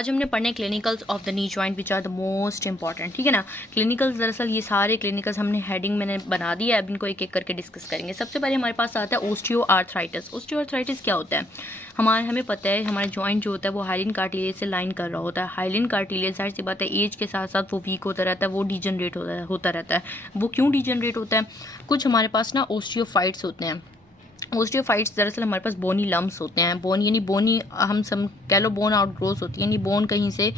आज हमने पढ़ने clinicals of the knee joint which are the most important, ठीक है ना। क्लिनिकल्स दरअसल ये सारे क्लिनिकल्स हमने हेडिंग मैंने बना दिया है, अब इनको एक एक करके डिस्कस करेंगे। सबसे पहले हमारे पास आता है ओस्टियोआर्थराइटिस। ओस्टियोआर्थराइटिस क्या होता है? हमें पता है हमारा जॉइंट जो होता है वो हाइलिन कार्टिलेज से लाइन कर रहा होता है। हाइलिन कार्टिलेज जाहिर सी बात है एज के साथ साथ वो वीक होता रहता है, वो डिजनरेट होता रहता है। वो क्यों डिजनरेट होता है? कुछ हमारे पास ना ओस्टियोफाइट्स होते हैं। ओस्टियोफाइट्स दरअसल हमारे पास बोनी लम्स होते हैं। बोन यानी बोनी, हम सब कह लो बोन आउटग्रोथ होती है, यानी बोन कहीं से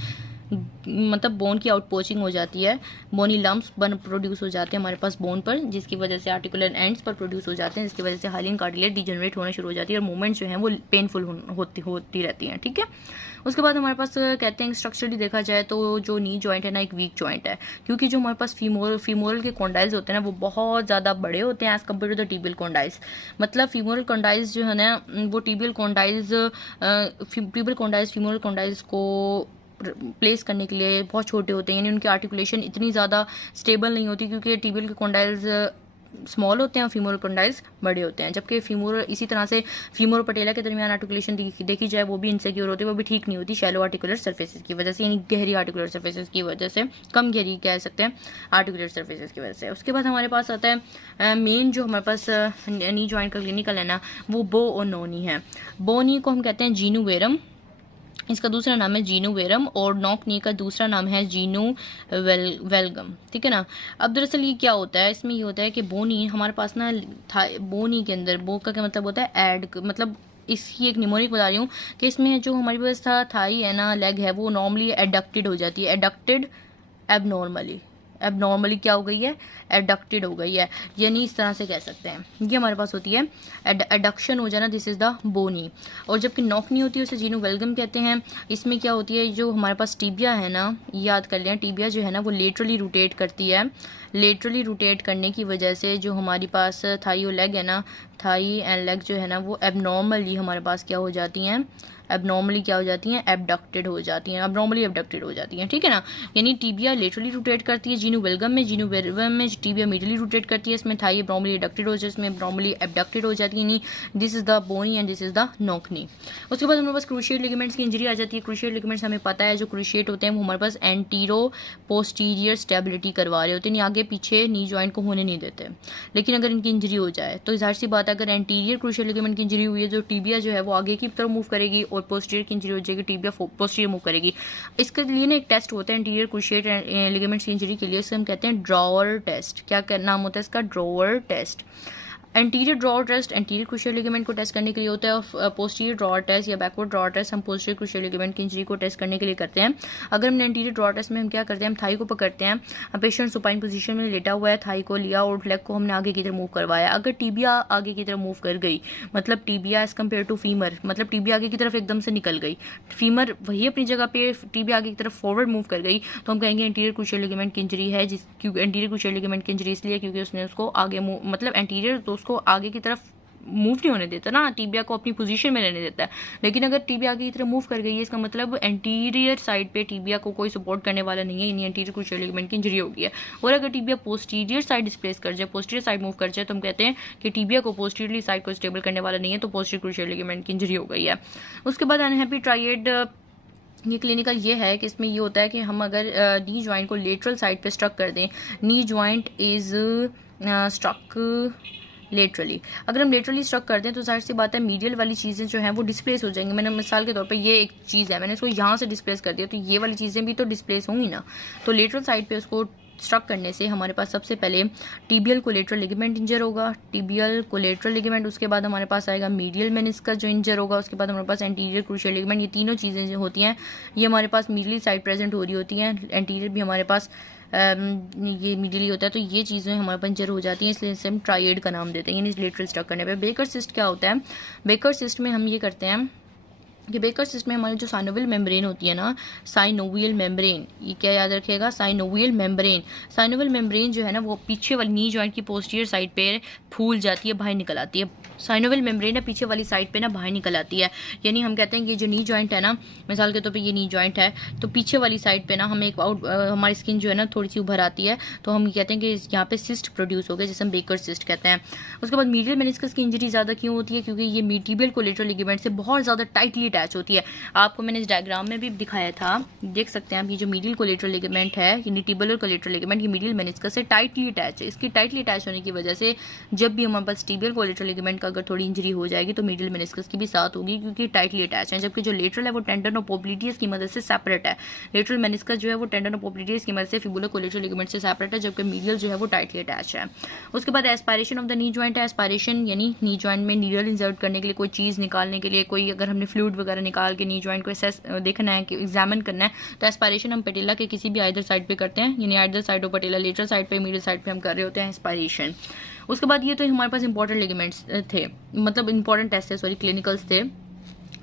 मतलब बोन की आउटपोचिंग हो जाती है, बोनी लम्प्स बन प्रोड्यूस हो जाते हैं हमारे पास बोन पर, जिसकी वजह से आर्टिकुलर एंड्स पर प्रोड्यूस हो जाते हैं, जिसकी वजह से हाइलिन कार्टिलेज डिजनरेट होना शुरू हो जाती है और मूवमेंट्स जो हैं वो पेनफुल होती रहती हैं, ठीक है। उसके बाद हमारे पास कहते हैं स्ट्रक्चरली देखा जाए तो जो नी जॉइंट है ना एक वीक जॉइंट है, क्योंकि जो हमारे पास फीमोरल के कॉन्डाइल्स होते हैं ना वो बहुत ज़्यादा बड़े होते हैं as compare to the tibial condyles. मतलब फीमोरल कॉन्डाइल्स जो है ना वो टिबियल कॉन्डाइल्स फीमोरल कॉन्डाइल्स को प्लेस करने के लिए बहुत छोटे होते हैं, यानी उनकी आर्टिकुलेशन इतनी ज़्यादा स्टेबल नहीं होती, क्योंकि टिबियल के कॉन्डाइल्स स्मॉल होते हैं और फीमोरल कॉन्डाइल्स बड़े होते हैं। जबकि फीमोरल, इसी तरह से फीमोरल पटेला के दरमियान आर्टिकुलेशन देखी जाए वो भी इनसिक्योर होती है, वो भी ठीक नहीं होती शैलो आर्टिकुलर सर्फेसिस की वजह से, यानी गहरी आर्टिकुलर सर्फेसिस की वजह से, कम गहरी कह सकते हैं आर्टिकुलर सर्फेसिस की वजह से। उसके बाद हमारे पास आता है मेन जो हमारे पास नी जॉइंट का क्लिनिकल है ना वो बो और नोनी है। बो नी को हम कहते हैं जीनू वेरम, इसका दूसरा नाम है जीनू वेरम, और नॉक नी का दूसरा नाम है जीनू वेलगम, ठीक है ना। अब दरअसल ये क्या होता है, इसमें ये होता है कि बोनी हमारे पास ना बोनी के अंदर, बो का क्या मतलब होता है ऐड, मतलब इसकी एक निमोनिक बता रही हूँ कि इसमें जो हमारे पास थाई है ना, लेग है, वो नॉर्मली एडक्टेड हो जाती है। एडक्टेड एबनॉर्मली क्या हो गई है? एडक्टेड हो गई है, यानी इस तरह से कह सकते हैं ये हमारे पास होती है एडक्शन हो जाना, दिस इज द बोनी। और जबकि नॉकनी होती है उसे जीनू वेलगम कहते हैं। इसमें क्या होती है, जो हमारे पास टीबिया है ना, याद कर लें, टीबिया जो है ना वो लेटरली रोटेट करती है। लेटरली रोटेट करने की वजह से जो हमारी पास थाई और लेग है ना, थाई एंड लेग जो है ना वो एबनॉर्मली हमारे पास क्या हो जाती हैं, एबनॉर्मली क्या हो जाती हैं? एबडक्टेड हो जाती हैं, एबनॉर्मली एबडक्टेड हो जाती हैं, ठीक है ना। यानी टीबिया लेटरली रोटेट करती है जीनू वेलगम में, जीनू वेलगम में टीबिया मिडली रोटेट करती है, इसमें थाई एबनॉर्मली एडक्टेड हो जाती है, इसमें एबनॉर्मली एबडक्टेड हो जाती है, यानी this is the bony and this is the knock knee. उसके बाद हमारे पास क्रूशिएट लिगामेंट्स की इंजरी आ जाती है। क्रूशिएट लिगामेंट्स हमें पता है जो क्रूशिएट होते हैं वो हमारे पास एंटीरो पोस्टीरियर स्टेबिलिटी करवा रहे होते हैं, आगे पीछे नी जॉइंट को होने नहीं देते। लेकिन अगर इनकी इंजरी हो जाए तो जाहिर सी बात है, अगर एंटीरियर क्रूशिएट लिगामेंट की इंजरी हुई है, जो टीबिया जो है वो आगे की तरफ मूव करेगी, और पोस्टीरियर की इंजरी हो जाएगी, टीबिया पोस्टीरियर मूव करेगी। इसके लिए ना एक टेस्ट होता है एंटीरियर क्रूशिएट लिगामेंट्स की इंजरी के लिए, इसे हम कहते हैं ड्रॉवर टेस्ट। क्या नाम होता है इसका? Drawer test. Anterior drawer test anterior crucial ligament को टेस्ट करने के लिए होता है, और पोस्टीरियर ड्रॉवर टेस्ट या बैकवर्ड ड्रॉवर टेस्ट हम पोस्टीरियर क्रूशियल लिगामेंट की इंजरी को टेस्ट करने के लिए करते हैं। अगर हमने एंटीरियर ड्रॉवर टेस्ट में हम क्या करते हैं, हम थाई को पकड़ते हैं, पेशेंट सुपाइन पोजीशन में लेटा हुआ है, थाई को लिया और लेग को हमने आगे की तरफ मूव करवाया। अगर टीबिया आगे की तरफ मूव कर गई, मतलब tibia as compare to femur, मतलब टीबिया आगे की तरफ एकदम से निकल गई, फीमर वही अपनी जगह पे, टीबिया आगे की तरफ फॉरवर्ड मूव कर गई, तो हम कहेंगे एंटीरियर क्रूशियल लिगामेंट की इंजरी है। क्योंकि एंटीरियर क्रूशियल लिगामेंट की इंजरी इसलिए क्योंकि उसने उसको आगे मतलब एंटीरियर तो उसको आगे की तरफ मूव नहीं होने देता ना, टीबिया को अपनी पोजीशन में रहने देता है। लेकिन अगर टीबिया आगे की तरफ मूव कर गई है, इसका मतलब एंटीरियर साइड पे टीबिया को कोई सपोर्ट करने वाला नहीं है, यानी एंटीरियर क्रूशियल लिगामेंट की इंजरी हो गई है। और अगर टीबिया पोस्टीरियर साइड डिस्प्लेस कर जाए, पोस्टीरियर साइड मूव कर जाए, तो हम कहते हैं कि टीबिया को पोस्टीरियरली साइड को स्टेबल करने वाला नहीं है, तो पोस्टीरियर क्रूशियल लिगामेंट की इंजरी हो गई है। उसके बाद अनहैप्पी ट्रायड, ये क्लिनिकल ये है कि इसमें ये होता है कि हम अगर नी जॉइंट को लेटरल साइड पे स्ट्रक कर दें, knee joint is struck laterally, अगर हम लेटरली स्ट्रक कर दें तो जाहिर सी बात है मीडियल वाली चीज़ें जो हैं वो डिस्प्लेस हो जाएंगी। मैंने मिसाल के तौर पे ये एक चीज़ है, मैंने इसको यहाँ से डिस्प्लेस कर दिया, तो ये वाली चीज़ें भी तो डिस्प्लेस होंगी ना। तो लेटरल साइड पे उसको स्ट्रक करने से हमारे पास सबसे पहले टीबियल कोलेटरल लिगामेंट इंजर होगा, टीबियल कोलेटरल लिगामेंट, उसके बाद हमारे पास आएगा मीडियल मेनिस्कस जो इंजर होगा, उसके बाद हमारे पास एंटीरियर क्रूशियल लिगामेंट। ये तीनों चीज़ें जो होती हैं ये हमारे पास मिडली साइड प्रेजेंट हो रही होती हैं, एंटीरियर भी हमारे पास ये मिडली होता है, तो ये चीज़ें हमारे पास इंजर हो जाती हैं, इसलिए इसे हम ट्रायड का नाम देते हैं, यानी लेटरल स्ट्रक करने पर। बेकर सिस्ट क्या होता है? बेकर सिस्ट में हम ये करते हैं कि बेकर सिस्ट में हमारी जो साइनोवियल मेम्ब्रेन होती है ना, साइनोवियल मेम्ब्रेन, ये क्या याद रखिएगा? Synovial membrane. साइनोवियल मेम्ब्रेन जो है ना वो पीछे वाली नी जॉइंट की पोस्टीरियर साइड पे फूल जाती है, बाहर निकल आती है। साइनोवियल मेम्ब्रेन है पीछे वाली साइड पे ना बाहर निकल आती है, यानी हम कहते हैं कि जो नी जॉइंट है ना, मिसाल के तौर पे ये नी जॉइंट है, तो पीछे वाली साइड पे ना हमें एक हमारी स्किन जो है ना थोड़ी सी उभर आती है, तो हम कहते हैं कि यहाँ पे सिस्ट प्रोड्यूस हो गया, जिसे हम बेकर सिस्ट कहते हैं। उसके बाद मीडियल मेनिस्कस की इंजरी ज़्यादा क्यों होती है? क्योंकि ये टिबियल कोलेटरल लिगामेंट से बहुत ज़्यादा टाइटली अटैच होती है। आपको मैंने इस डायग्राम में भी दिखाया था, देख सकते हैं आप, ये जो मीडियल कोलेटरल लिगामेंट है, ये टिबियल कोलेटरल लिगामेंट, ये मीडियल मेनिस्कस से टाइटली अटैच है। इसकी टाइटली अटैच होने की वजह से जब भी हमारे पास टिबियल कोलेटरल लिगामेंट का अगर थोड़ी इंजरी हो जाएगी तो मीडियल मेनिस्कस की भी साथ होगी, क्योंकि टाइटली अटैच है। जबकि जो लेटरल है वो टेंडन ऑफ पोप्लिटियस की मदद से सेपरेट है। लेटरल मेनिस्कस जो है वो टेंडन ऑफ पोप्लिटियस की मदद से फिबुलर कोलेटरल लिगामेंट से सेपरेट है, जबकि मीडियल जो है वो टाइटली अटैच है। उसके बाद aspiration of the knee joint है। एस्पायरेशन यानी नी जॉइंट में नीडल इंसर्ट करने के लिए, कोई चीज़ निकालने के लिए, कोई अगर हमने फ्लूइड वगैरह निकाल के नी जॉइंट को असेस देखना है कि एग्जामिन करना है, तो एस्पायरेशन हम पेटिला के किसी भी आइदर साइड पे करते हैं, यानी either side of patella, lateral side पे, मीडियल साइड पे हम कर रहे होते हैं एस्पायरेशन। उसके बाद ये तो हमारे पास इंपॉर्टेंट लिगामेंट्स थे, मतलब इंपॉर्टेंट टेस्ट है, सॉरी क्लिनिकल्स थे।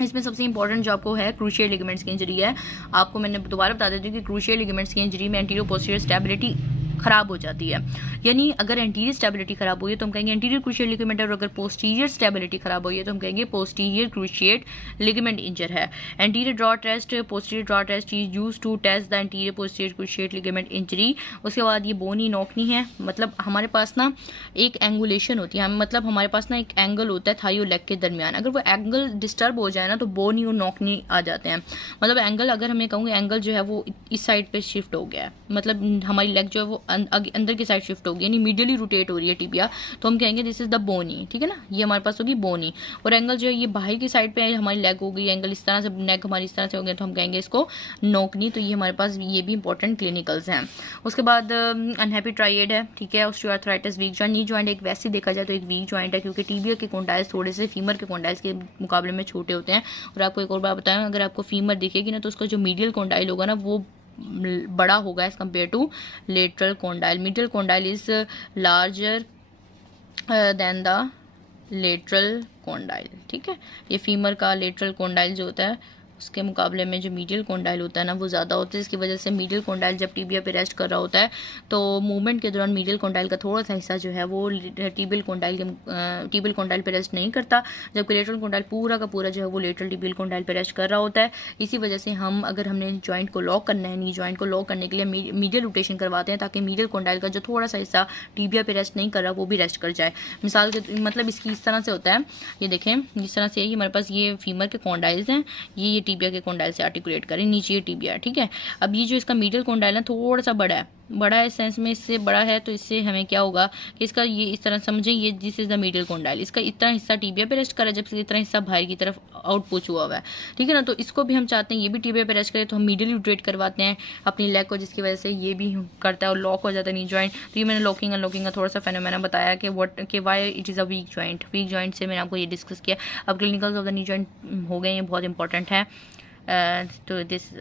इसमें सबसे इंपॉर्टेंट जो आपको है क्रूशियल लिगामेंट्स की इंजरी है। आपको मैंने दोबारा बता देती हूँ कि क्रूशियल लिगामेंट्स की इंजरी में एंटीरियर पोस्टीरियर स्टेबिलिटी खराब हो जाती है। यानी अगर एंटीरियर स्टेबिलिटी खराब हुई है तो हम कहेंगे एंटीरियर क्रूशियल लिगामेंट, और अगर पोस्टीरियर स्टेबिलिटी खराब हुई है तो हम कहेंगे पोस्टीरियर क्रूशिएट लिगामेंट इंजर है। Anterior draw test, posterior draw test is used to test the anterior posterior cruciate ligament injury. उसके बाद ये बोनी नॉकनी है, मतलब हमारे पास ना एक एंगुलेशन होती है, मतलब हमारे पास ना एक एंगल होता है थाई और लेग के दरमियान। अगर वो एंगल डिस्टर्ब हो जाए ना तो बोनी और नॉकनी आ जाते हैं। मतलब एंगल, अगर हमें कहूँगी एंगल जो है वो इस साइड पे शिफ्ट हो गया है, मतलब हमारी लेग जो है वो अंदर की साइड शिफ्ट होगी, यानी मीडियली रोटेट हो रही है टिबिया, तो हम कहेंगे दिस इज द बोनी। ठीक है ना, ये हमारे पास होगी बोनी। और एंगल जो है ये बाहर की साइड पे हमारी लेग हो गई, एंगल इस तरह से, नेक हमारी इस तरह से हो गया, तो हम कहेंगे इसको नोकनी। तो ये हमारे पास ये भी इंपॉर्टेंट क्लिनिकल्स हैं। उसके बाद अनहैप्पी ट्राइएड है, ठीक है। Osteoarthritis, weak joint. Knee joint एक वैसे देखा जाए तो एक वीक जॉइंट है, क्योंकि टिबिया के कॉन्डाइल्स थोड़े से फीमर के कॉन्डाइल्स के मुकाबले में छोटे होते हैं। और आपको एक और बात बताएं, अगर आपको फीमर दिखेगी ना तो उसका जो मीडियल कॉन्डाइल होगा ना वो बड़ा होगा as compare to lateral condyle. Medial condyle is larger than the lateral condyle. ठीक है, ये फीमर का लेटरल कॉन्डाइल जो होता है उसके मुकाबले में जो मीडियल कॉन्डाइल होता है ना वो ज़्यादा होता है। इसकी वजह से मीडियल कॉन्डाइल जब टिबिया पे रेस्ट कर रहा होता है तो मूवमेंट के दौरान मीडियल कॉन्डाइल का थोड़ा सा हिस्सा जो है वो टिबियल कॉन्डाइल पे रेस्ट नहीं करता, जबकि लेटरल कॉन्डाइल पूरा का पूरा जो है वो लेटरल टिबियल कॉन्डाइल पे रेस्ट कर रहा होता है। इसी वजह से हम, अगर हमने जॉइंट को लॉक करना है, नी जॉइंट को लॉक करने के लिए मीडियल रोटेशन करवाते हैं, ताकि मीडियल कॉन्डाइल का जो थोड़ा सा हिस्सा टिबिया पे रेस्ट नहीं कर रहा वो भी रेस्ट कर जाए। मिसाल के मतलब इसकी इस तरह से होता है, ये देखें जिस तरह से हमारे पास ये फीमर के कॉन्डाइल्स हैं, ये टिबिया के कॉन्डाइल से आर्टिकुलेट करें, नीचे ये टिबिया। ठीक है, अब ये जो इसका मीडियल कॉन्डाइल है थोड़ा सा बड़ा है सेंस में, इससे बड़ा है, तो इससे हमें क्या होगा कि इसका ये इस तरह समझें, ये this is the medial condyle, इसका इतना हिस्सा टिबिया पे रेस्ट करा, जबकि इतना हिस्सा बाहर की तरफ आउटपुच हुआ है। ठीक है ना, तो इसको भी हम चाहते हैं ये भी टिबिया पे रेस्ट करे, तो हम मीडियल रोटेट करवाते हैं अपनी लेग को, जिसकी वजह से ये भी करता है और लॉक हो जाता है नी जॉइंट। तो ये मैंने लॉकिंग अनलॉकिंग का थोड़ा सा फेनोमेना बताया कि why it is a weak joint. Weak joint से मैंने आपको ये डिस्कस किया। अब clinicals of the knee joint हो गए, ये बहुत इंपॉर्टेंट है। तो दिस